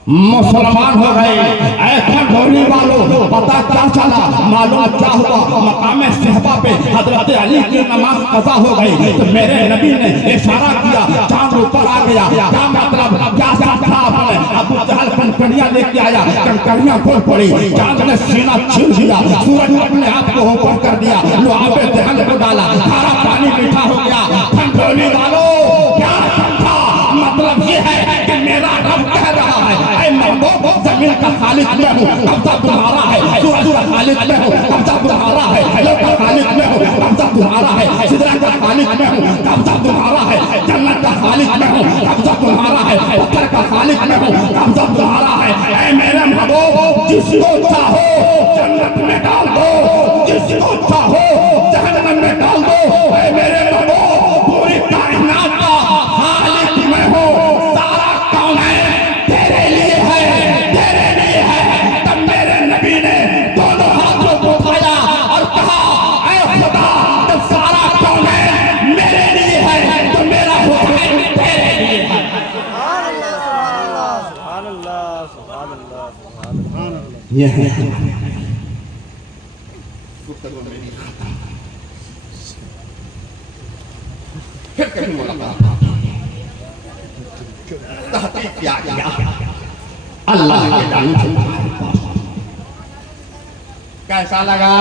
मुसलमान हो गए। ऐसा ढोली वालों पता क्या चला, मालूम क्या हुआ? मकाम सहबा पे हजरत अली की नमाज कज़ा हो गई, तो मेरे नबी ने इशारा किया, चांद ऊपर आ गया। क्या मतलब, क्या था? आपने अबू जहल कनकनियां लेके आया, कनकनियां खोल पड़ी, चांद ने सीना छीन लिया, सूरज अपने आप को ऊपर कर दिया, लुआबे दहन को डाला, सारा पानी मीठा हो गया। ढोली वालों क्या था? मतलब ये है कि मेरा रब कह रहा है, जमीन का खालिक मैं हूँ, कब्जा तुम्हारा है। सूरज का खालिक मैं हूँ, कब्जा तुम्हारा है। हलो का खालिक मैं हूँ, कब्जा तुम्हारा है। सिदरा का खालिक मैं हूँ, कब्जा तुम्हारा है। जन्नत का खालिक मैं हूँ, कब्जा तुम्हारा है। पत्थर का खालिक मैं हूँ, कब्जा तुम्हारा है। ऐ मेरे महबूब, जिसको चाहो जन्नत में डाल दो, जिसको चाहो जहन्नम में डाल दो। ऐ मेरे महबूब, पूरी कायनात का खालिक मैं हूँ, सारा कायनात तेरे लिए है, तेरे लिए है। तब मेरे नबी ने दोनों हाथों को उठाया और कहा, ऐ खुदा, जब सारा कायनात मेरे लिए है तो मेरा हुसैन तेरे लिए है। ये है फिर कभी मुलाकात। क्या किया अल्लाह के जाने। कैसा लगा?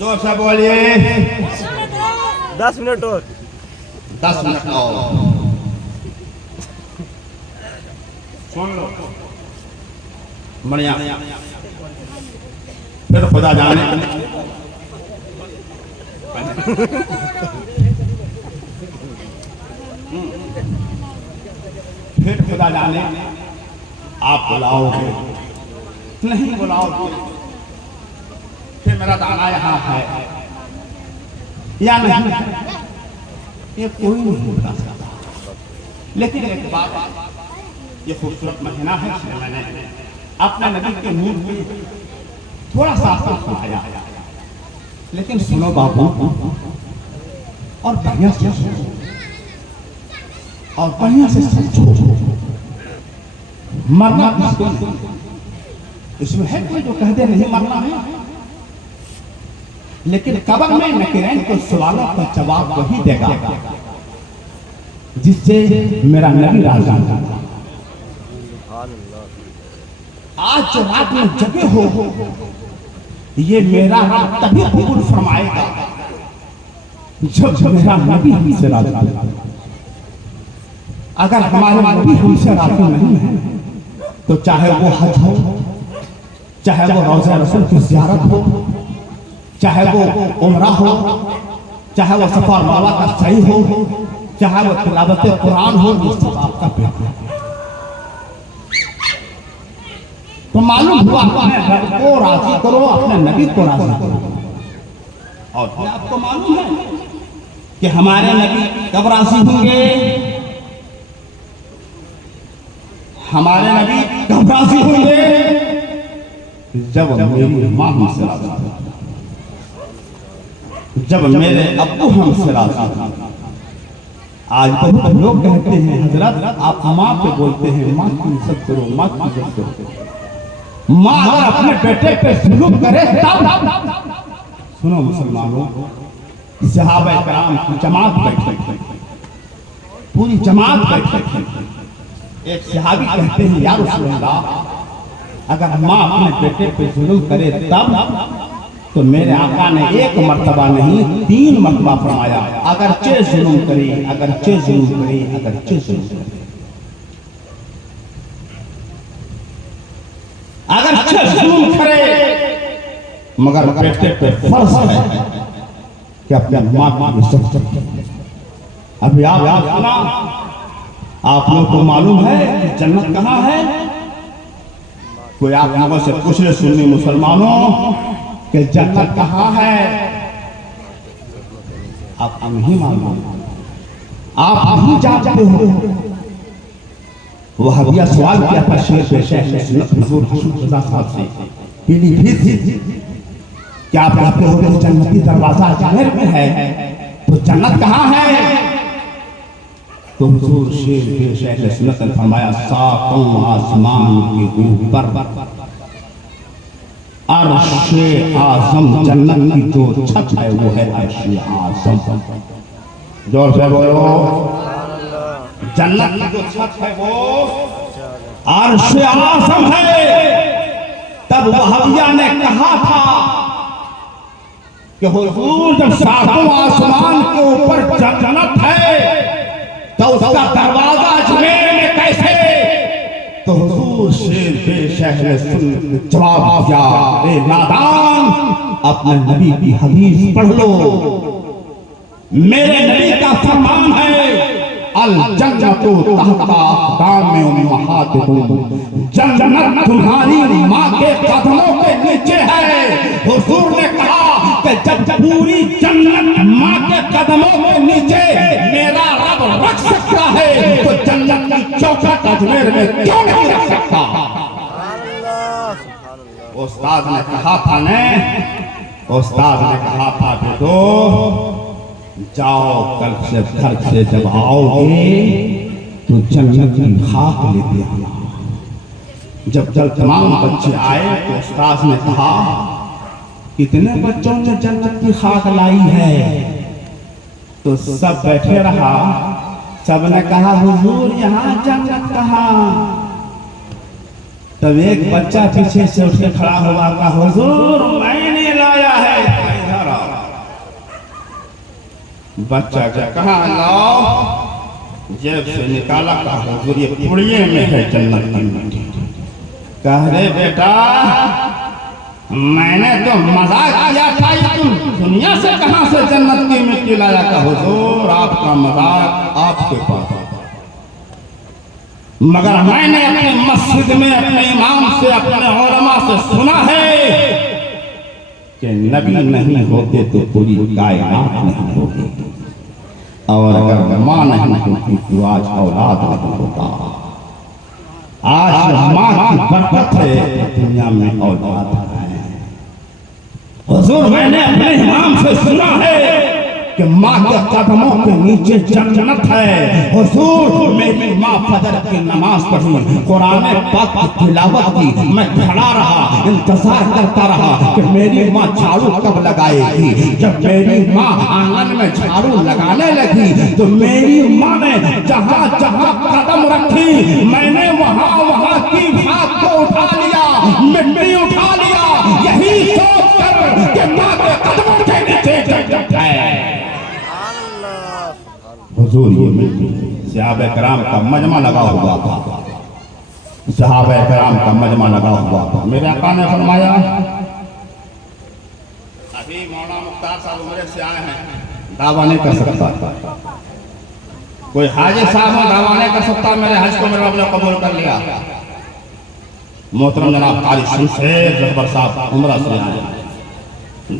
जोर से बोलिए। 10 मिनट और 10 मिनट और सुन लो, बढ़िया। फिर खुदा जाने फिर खुदा जाने आप बुलाओगे, नहीं बुलाओगे, फिर मेरा दाना यहाँ है या नहीं, ये कोई नहीं बता सकता। लेकिन एक बात, ये खूबसूरत महीना है, इसलिए मैंने अपने नबी के मुंह पे थोड़ा सा सुनाया। लेकिन सुनो बाबू, और बढ़िया से सुनो और बढ़िया से समझो। मरना किसको नहीं, इसमें है कोई जो कह दे नहीं मरना है, लेकिन कब्र में नकीरैन के सवालों का जवाब वही देगा जिससे मेरा नबी राज़ी था। आज जो रात में जगे हो, ये मेरा रब तभी कबूल फरमाएगा जब मेरा नबी हमसे राज़ी है। अगर हमारे नबी हमसे राज़ी नहीं है तो चाहे वो हज हो, चाहे वो रोज़ा रसूल की ज़ियारत हो, चाहे वो उम्रा हो, चाहे वो सफा मरवा का सही हो, चाहे वो तिलावत कुरान हो, ये सब आपका बेटा है। तो मालूम हुआ अपने रब को राजी करो, अपने नबी को राजी करो। और क्या आपको मालूम है कि हमारे नबी कब राजी होंगे? हमारे नबी कब राजी होंगे? जब मेरी माँ हमसे राजी होगी, जब मेरे अब्बू हमसे राजी होंगे। आज बहुत लोग कहते हैं हजरत आप माँ पे बोलते हैं, माँ की इज्जत करो, माँ की इज्जत करो। माँ अगर अपने बेटे पे जुल्म करे तब। सुनो मुसलमानों, सहाबा किराम की जमात बैठी, पूरी जमात बैठी। एक सहाबी कहते हैं या रसूल अल्लाह, अगर माँ अपने बेटे पे जुल्म करे तब। तो मेरे आका ने एक मर्तबा नहीं 3 मर्तबा फरमाया, अगरचे जुल्म करे, अगरचे जुल्म करे, अगरचे जुल्म करे, अगरचे जुल्म करे, मगर बेटे पे फर्ज है कि अपने माँ की इज्जत करे। अभी आप सुना, आप लोगों को मालूम है कि जन्नत कहाँ है? कोई आप लोगों से पूछ ले सुन्नी मुसलमानों कि जन्नत कहाँ है? आप नहीं मालूम, आप नहीं जानते हो। वह भैया सवाल किया था शेर पे शेख हुजूर रज़ा साहब से, पीलीभीत से, क्या आप कहते हो कि जन्नती दरवाजा अजमेर में है, तो जन्नत कहाँ है? तो हुजूर शेर पे शेख ने फरमाया, सातों आसमान के ऊपर अर्श-ए आज़म, जन्नत की जो छत है वो है अर्श-ए आज़म। जोर से बोलो, जन्नत की जो छत है वो अर्श-ए आज़म है। तब वहाबिया ने कहा था कि हुजूर जब सातों आसमान के ऊपर जन्नत है तो उसका दरवाजा अजमेर में कैसे? तो हुजूर शेर पे शेख ने जवाब दिया, ए नादान, अपने नबी की हदीस पढ़ लो। मेरे नबी का फरमान है, अल जन्नतु तहता अक़दामि उम्महातिकुम, जन्नत तुम्हारी माँ के कदमों के नीचे है। हुजूर ने कहा कि जब पूरी जन्नत माँ के कदमों के नीचे मेरा रब रख सकता है तो जन्नत की चौखट अजमेर में क्यों नहीं रख सकता? उस्ताद ने कहा था ने, उस्ताद ने कहा था बेटो, जाओ कल से घर से जब आओगे तो जन्नत की खाक लेते आना। जब तमाम बच्चे आए तो उस्ताद ने कहा, कितने बच्चों ने जन्नत की खाक लाई है? तो सब बैठे रहा, सबने कहा हुजूर यहाँ जन्नत कहाँ? तब एक बच्चा पीछे से उठ के खड़ा हुआ, कहा हुजूर मैंने लाया है। इधर आओ। बच्चा क्या कहा लाओ? जेब से निकाला, कहा हुजूर ये पुड़िये में है जन्नत की मिट्टी। कह रे बेटा, मैंने तो मजाक किया था, तुम दुनिया से कहां से जन्नत की मिट्टी लाया? था हुजूर आपका मजाक आपके पास, मगर मैंने अपने मस्जिद में अपने इमाम से, अपने उलमा से सुना है कि नबी नहीं होते तो पूरी कायनात नहीं होती, और अगर माँ नहीं होती तो आज औलाद नहीं होता। आज माँ की बरकत है दुनिया में औलाद है। हुजूर मैंने अपने इमाम से सुना है कि माँ के कदमों के नीचे जन्नत है। हुजूर मेरी माँ फजर की नमाज पढ़ी, कुरान पाक की तिलावत की, मैं खड़ा रहा, इंतजार करता रहा कि मेरी माँ झाड़ू कब लगाएगी। जब मेरी माँ आंगन में झाड़ू लगाने लगी तो मेरी माँ ने जहाँ जहाँ कदम रखी मैंने वहाँ वहाँ की भाग को उठा लिया, मिट्टी उठा लिया, यही सोच कर कि माँ के कदमों के नीचे जन्नत है। हुजूर ये मिट्टी सहाबा किराम का मजमा लगा हुआ था, सहाबा किराम का मजमा लगा हुआ था। मेरे आका ने फरमाया, अभी मौलाना मुख्तार साहब उम्र से आए हैं, दावा नहीं कर सकता, कोई हाजी साहब दावा नहीं कर सकता मेरे हज को मेरे रब ने कबूल कर लिया। मोहतरम जनाब कारी शमशेर रहबर साहब उम्र से आए,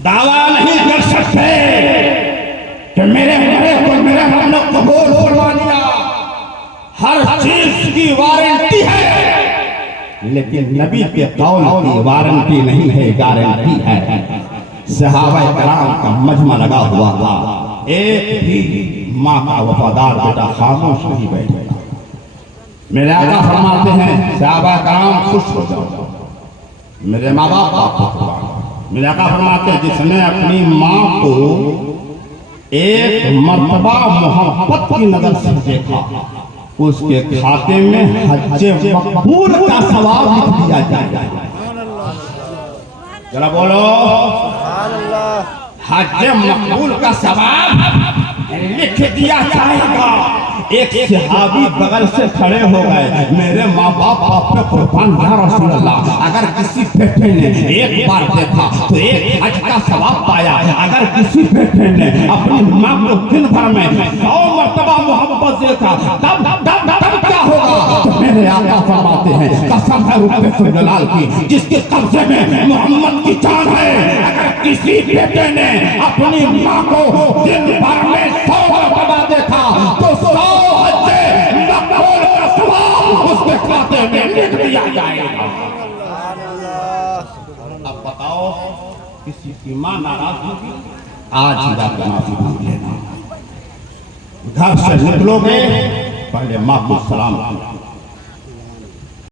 दावा नहीं कर शक है कि मेरे मरे को मेरे रब ने कबूल फरमा लिया, हर चीज की वारंटी है, लेकिन नबी के कौल की वारंटी नहीं है, गारंटी है। सहाबा कराम का मजमा लगा हुआ था, एक भी माँ का वफादार बेटा खामोश नहीं बैठेगा। मेरे आका फरमाते हैं सहाबा कराम खुश हो जाओ, मेरे माँ बाप आपको। मेरे आका फरमाते हैं जिसने अपनी माँ को एक मर्तबा मोहब्बत की नजर से देखा, उसके खाते में हज मकबूल का सवाब लिख दिया जाएगा। जरा बोलो हज मकबूल का सवाब लिख दिया जाएगा। एक सहाबी बगल से खड़े हो गए, मेरे माँ बाप आप पे कुर्बान या रसूल अल्लाह। अगर किसी बेटे ने एक बार देखा तो एक हज का सवाब पाया, अगर किसी बेटे ने अपनी माँ को दिन भर में 100 मरतबा मोहब्बत देखा तब क्या होगा? तो मेरे आका फरमाते हैं कसम है रब्बे जलाल की जिसके कब्जे में मोहम्मद की जान है, अगर किसी बेटे ने अपनी माँ को दिन भर में 100 मरतबा देखा तो 100 उसके खाते में लिख दिया जाएगा। अब बताओ किसी की मां नाराज होगी? आज ही रात माफी मांग लेना। घर से निकलोगे पहले माँ को सलाम